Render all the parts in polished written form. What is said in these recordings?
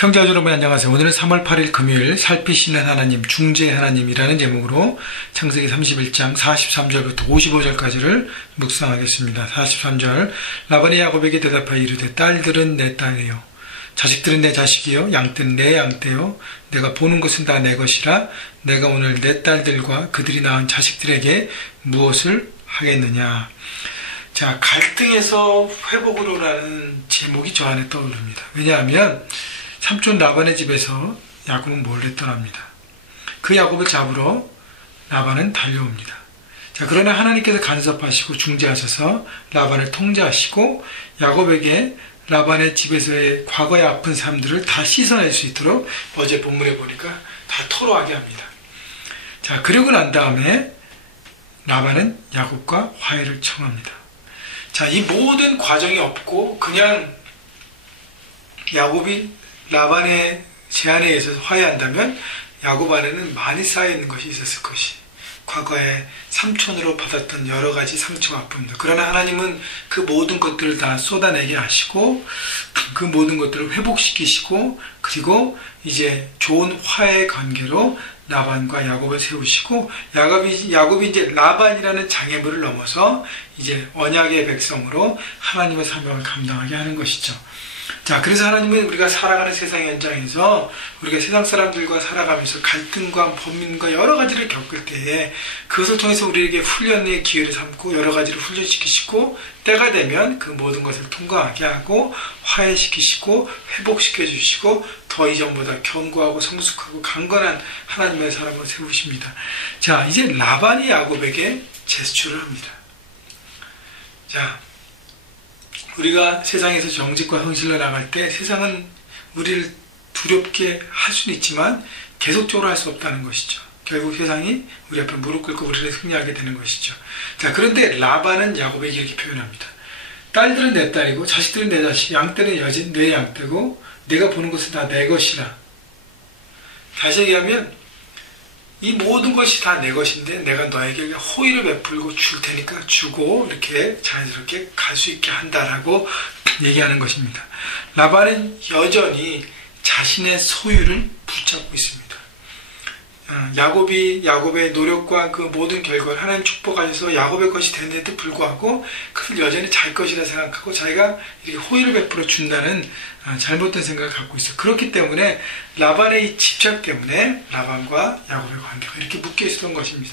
형제 여러분 안녕하세요. 오늘은 3월 8일 금요일 살피시는 하나님, 중재 하나님이라는 제목으로 창세기 31장 43절부터 55절까지를 묵상하겠습니다. 43절 라반이 야곱에게 대답하여 이르되 딸들은 내 딸이요 자식들은 내 자식이요 양떼는 내 양떼요 내가 보는 것은 다 내 것이라 내가 오늘 내 딸들과 그들이 낳은 자식들에게 무엇을 하겠느냐. 자, 갈등에서 회복으로라는 제목이 저 안에 떠오릅니다. 왜냐하면 삼촌 라반의 집에서 야곱은 몰래 떠납니다. 그 야곱을 잡으러 라반은 달려옵니다. 자, 그러나 하나님께서 간섭하시고 중재하셔서 라반을 통제하시고 야곱에게 라반의 집에서의 과거의 아픈 삶들을 다 씻어낼 수 있도록 어제 본문에 보니까 다 토로하게 합니다. 자, 그러고 난 다음에 라반은 야곱과 화해를 청합니다. 자, 이 모든 과정이 없고 그냥 야곱이 라반의 제안에 의해서 화해한다면 야곱 안에는 많이 쌓여있는 것이 있었을 것이, 과거에 삼촌으로 받았던 여러 가지 상처와 아픔들. 그러나 하나님은 그 모든 것들을 다 쏟아내게 하시고 그 모든 것들을 회복시키시고 그리고 이제 좋은 화해 관계로 라반과 야곱을 세우시고 야곱이 이제 라반이라는 장애물을 넘어서 이제 언약의 백성으로 하나님의 사명을 감당하게 하는 것이죠. 자, 그래서 하나님은 우리가 살아가는 세상 현장에서 우리가 세상 사람들과 살아가면서 갈등과 범민과 여러 가지를 겪을 때에 그것을 통해서 우리에게 훈련의 기회를 삼고 여러 가지를 훈련시키시고 때가 되면 그 모든 것을 통과하게 하고 화해시키시고 회복시켜 주시고 더 이전보다 견고하고 성숙하고 강건한 하나님의 사람을 세우십니다. 자, 이제 라반이 야곱에게 제스처를 합니다. 자, 우리가 세상에서 정직과 성실로 나갈 때 세상은 우리를 두렵게 할 수는 있지만 계속적으로 할 수 없다는 것이죠. 결국 세상이 우리 앞에 무릎 꿇고 우리를 승리하게 되는 것이죠. 자, 그런데 라반은 야곱에게 이렇게 표현합니다. 딸들은 내 딸이고 자식들은 내 자식, 양떼는 내 양떼고 내가 보는 것은 다 내 것이라. 다시 얘기하면 이 모든 것이 다 내 것인데 내가 너에게 호의를 베풀고 줄 테니까 주고 이렇게 자연스럽게 갈 수 있게 한다라고 얘기하는 것입니다. 라반은 여전히 자신의 소유를 붙잡고 있습니다. 야곱의 노력과 그 모든 결과를 하나님 축복하셔서 야곱의 것이 됐는데도 불구하고 그것을 여전히 자기 것이라 생각하고 자기가 이렇게 호의를 베풀어 준다는 잘못된 생각을 갖고 있어요. 그렇기 때문에 라반의 이 집착 때문에 라반과 야곱의 관계가 이렇게 묶여 있었던 것입니다.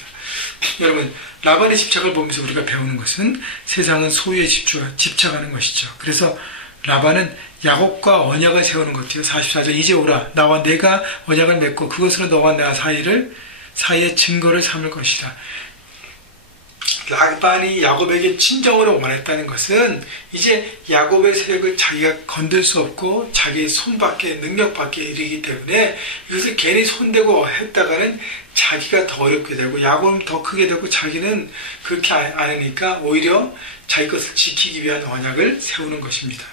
여러분, 라반의 집착을 보면서 우리가 배우는 것은 세상은 소유에 집착하는 것이죠. 그래서 라반은 야곱과 언약을 세우는 것이요. 44절 이제 오라 나와 내가 언약을 맺고 그것으로 너와 나 사이의 증거를 삼을 것이다. 라반이 야곱에게 친정으로 원했다는 것은 이제 야곱의 세력을 자기가 건들 수 없고 자기의 손밖에 능력밖에 이르기 때문에 이것을 괜히 손대고 했다가는 자기가 더 어렵게 되고 야곱은 더 크게 되고 자기는 그렇게 않으니까 오히려 자기 것을 지키기 위한 언약을 세우는 것입니다.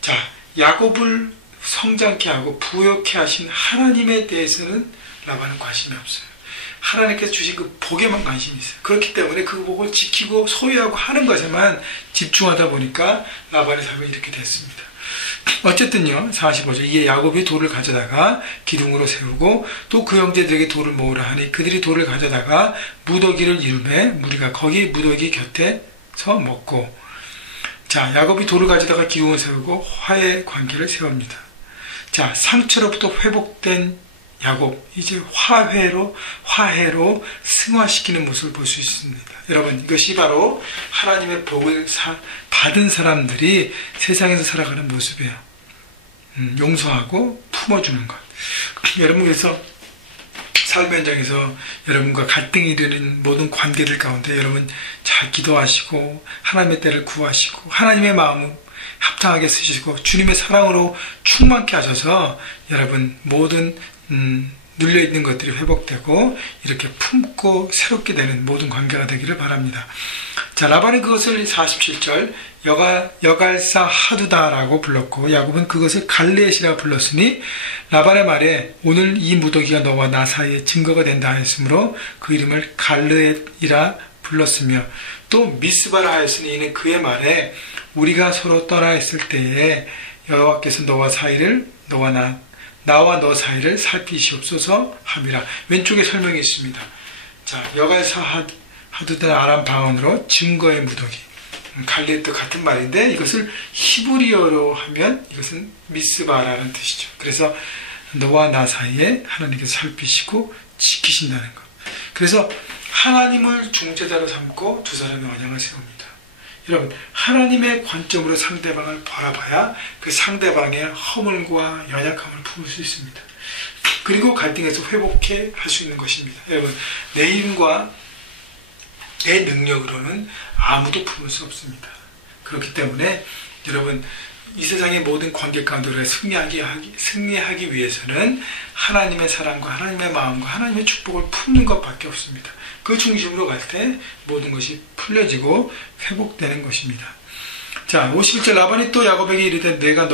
자, 야곱을 성장케 하고 부욕케 하신 하나님에 대해서는 라반은 관심이 없어요. 하나님께서 주신 그 복에만 관심이 있어요. 그렇기 때문에 그 복을 지키고 소유하고 하는 것에만 집중하다 보니까 라반의 삶이 이렇게 됐습니다. 어쨌든요, 45절 이에 야곱이 돌을 가져다가 기둥으로 세우고 또 그 형제들에게 돌을 모으라 하니 그들이 돌을 가져다가 무더기를 이루매 무리가 거기 무더기 곁에서 먹고. 자, 야곱이 돌을 가져다가 기둥을 세우고 화해 관계를 세웁니다. 자, 상처로부터 회복된 야곱, 이제 화해로 승화시키는 모습을 볼 수 있습니다. 여러분, 이것이 바로 하나님의 복을 받은 사람들이 세상에서 살아가는 모습이에요. 용서하고 품어주는 것. 여러분, 그래서 삶 현장에서 여러분과 갈등이 일어나는 모든 관계들 가운데 여러분 잘 기도하시고 하나님의 때를 구하시고 하나님의 마음을 합당하게 쓰시고 주님의 사랑으로 충만케 하셔서 여러분 모든 눌려있는 것들이 회복되고 이렇게 품고 새롭게 되는 모든 관계가 되기를 바랍니다. 자, 라반은 그것을 47절 여갈사 하두다라고 불렀고 야곱은 그것을 갈레앗이라 불렀으니 라반의 말에 오늘 이 무더기가 너와 나 사이에 증거가 된다 하였으므로 그 이름을 갈레앗이라 불렀으며 또 미스바라 하였으니 이는 그의 말에 우리가 서로 떠나 있을 때에 여호와께서 나와 너 사이를 살피시옵소서 함이라. 왼쪽에 설명이 있습니다. 자, 여가에서 하두된 아람 방언으로 증거의 무더기. 갈리앗도 같은 말인데 이것을 히브리어로 하면 이것은 미스바라는 뜻이죠. 그래서 너와 나 사이에 하나님께서 살피시고 지키신다는 것. 그래서 하나님을 중재자로 삼고 두 사람의 언약을 세웁니다. 여러분, 하나님의 관점으로 상대방을 바라봐야 그 상대방의 허물과 연약함을 품을 수 있습니다. 그리고 갈등에서 회복해 할 수 있는 것입니다. 여러분, 내 힘과 내 능력으로는 아무도 품을 수 없습니다. 그렇기 때문에 여러분, 이 세상의 모든 관계 가운데 우리가 승리하기 위해서는 하나님의 사랑과 하나님의 마음과 하나님의 축복을 품는 것밖에 없습니다. 그 중심으로 갈 때 모든 것이 풀려지고 회복되는 것입니다. 자, 51절 라반이 또 야곱에게 이르되 내가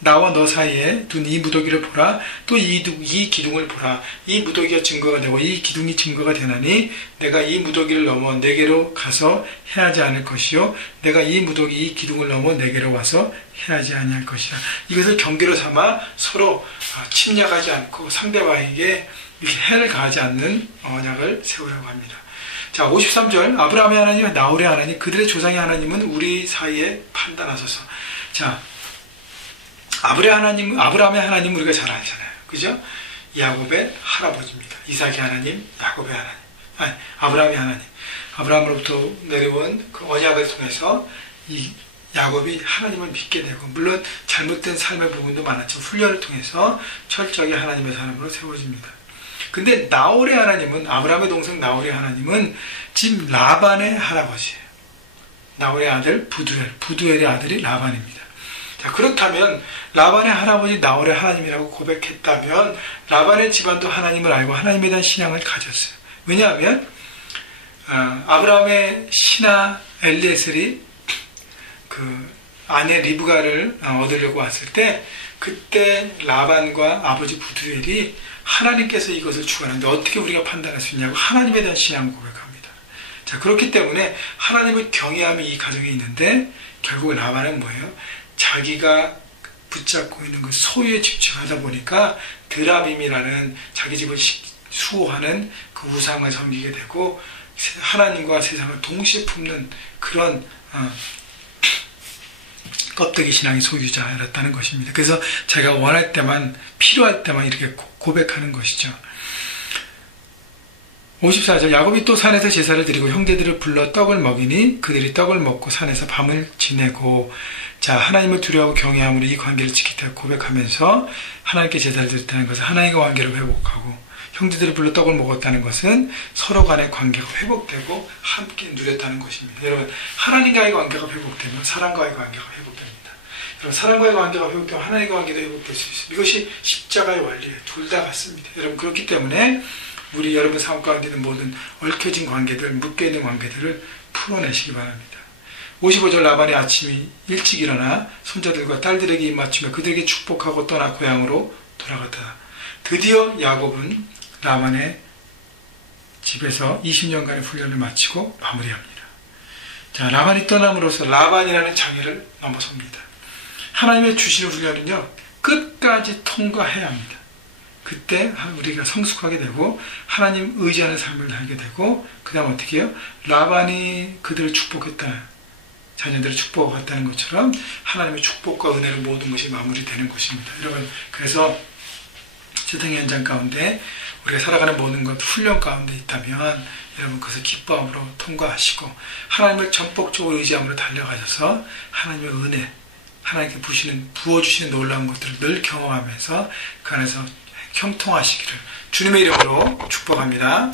나와 너 사이에 둔 이 무더기를 보라. 또 이 기둥을 보라. 이 무더기가 증거가 되고 이 기둥이 증거가 되나니 내가 이 무더기를 넘어 내게로 가서 해하지 않을 것이요 내가 이 기둥을 넘어 내게로 와서 해하지 아니할 것이라. 이것을 경계로 삼아 서로 침략하지 않고 상대방에게 해를 가하지 않는 언약을 세우라고 합니다. 자, 53절 아브라함의 하나님, 나홀의 하나님, 그들의 조상의 하나님은 우리 사이에 판단하소서. 자, 아브라함의 하나님 우리가 잘 알잖아요. 그죠? 야곱의 할아버지입니다. 이삭의 하나님, 야곱의 하나님. 아브라함의 하나님. 아브라함으로부터 내려온 그 언약을 통해서 이 야곱이 하나님을 믿게 되고, 물론 잘못된 삶의 부분도 많았죠. 훈련을 통해서 철저하게 하나님의 사람으로 세워집니다. 근데 나홀의 하나님은, 아브라함의 동생 나홀의 하나님은 지금 라반의 할아버지예요. 나홀의 아들 부두엘의 아들이 라반입니다. 자, 그렇다면 라반의 할아버지 나홀의 하나님이라고 고백했다면 라반의 집안도 하나님을 알고 하나님에 대한 신앙을 가졌어요. 왜냐하면 아브라함의 신하 엘리에셀이 그 아내 리브가를 얻으려고 왔을 때 그때 라반과 아버지 부두엘이 하나님께서 이것을 주관하는데 어떻게 우리가 판단할 수 있냐고 하나님에 대한 신앙을 고백합니다. 자, 그렇기 때문에 하나님을 경외함이 이 가정에 있는데 결국 라반은 뭐예요? 자기가 붙잡고 있는 그 소유에 집중하다 보니까 드라빔이라는 자기 집을 수호하는 그 우상을 섬기게 되고 하나님과 세상을 동시에 품는 그런 껍데기 신앙의 소유자였다는 것입니다. 그래서 자기가 원할 때만, 필요할 때만 이렇게 고백하는 것이죠. 54절 야곱이 또 산에서 제사를 드리고 형제들을 불러 떡을 먹이니 그들이 떡을 먹고 산에서 밤을 지내고, 자, 하나님을 두려워하고 경외함으로 이 관계를 지키다 고백하면서 하나님께 제사를 드렸다는 것은 하나님과 관계를 회복하고, 형제들을 불러 떡을 먹었다는 것은 서로 간의 관계가 회복되고 함께 누렸다는 것입니다. 여러분, 하나님과의 관계가 회복되면 사람과의 관계가 회복됩니다. 여러분, 사람과의 관계가 회복되면 하나님과 관계도 회복될 수 있습니다. 이것이 십자가의 원리예요. 둘 다 같습니다. 여러분, 그렇기 때문에 우리 여러분 삶 가운데 있는 모든 얽혀진 관계들, 묶여있는 관계들을 풀어내시기 바랍니다. 55절 라반이 아침이 일찍 일어나 손자들과 딸들에게 입맞추며 그들에게 축복하고 떠나 고향으로 돌아갔다. 드디어 야곱은 라반의 집에서 20년간의 훈련을 마치고 마무리합니다. 자, 라반이 떠남으로써 라반이라는 장애를 넘어섭니다. 하나님의 주시는 훈련은요, 끝까지 통과해야 합니다. 그때 우리가 성숙하게 되고 하나님 의지하는 삶을 살게 되고, 그 다음 어떻게 해요? 라반이 그들을 축복했다, 자녀들을 축복했다는 것처럼 하나님의 축복과 은혜로 모든 것이 마무리되는 것입니다. 여러분, 그래서 세상의 현장 가운데 우리가 살아가는 모든 것 훈련 가운데 있다면 여러분 그것을 기뻐함으로 통과하시고 하나님을 전폭적으로 의지함으로 달려가셔서 하나님의 은혜, 하나님께 부어주시는 놀라운 것들을 늘 경험하면서 그 안에서 형통하시기를 주님의 이름으로 축복합니다.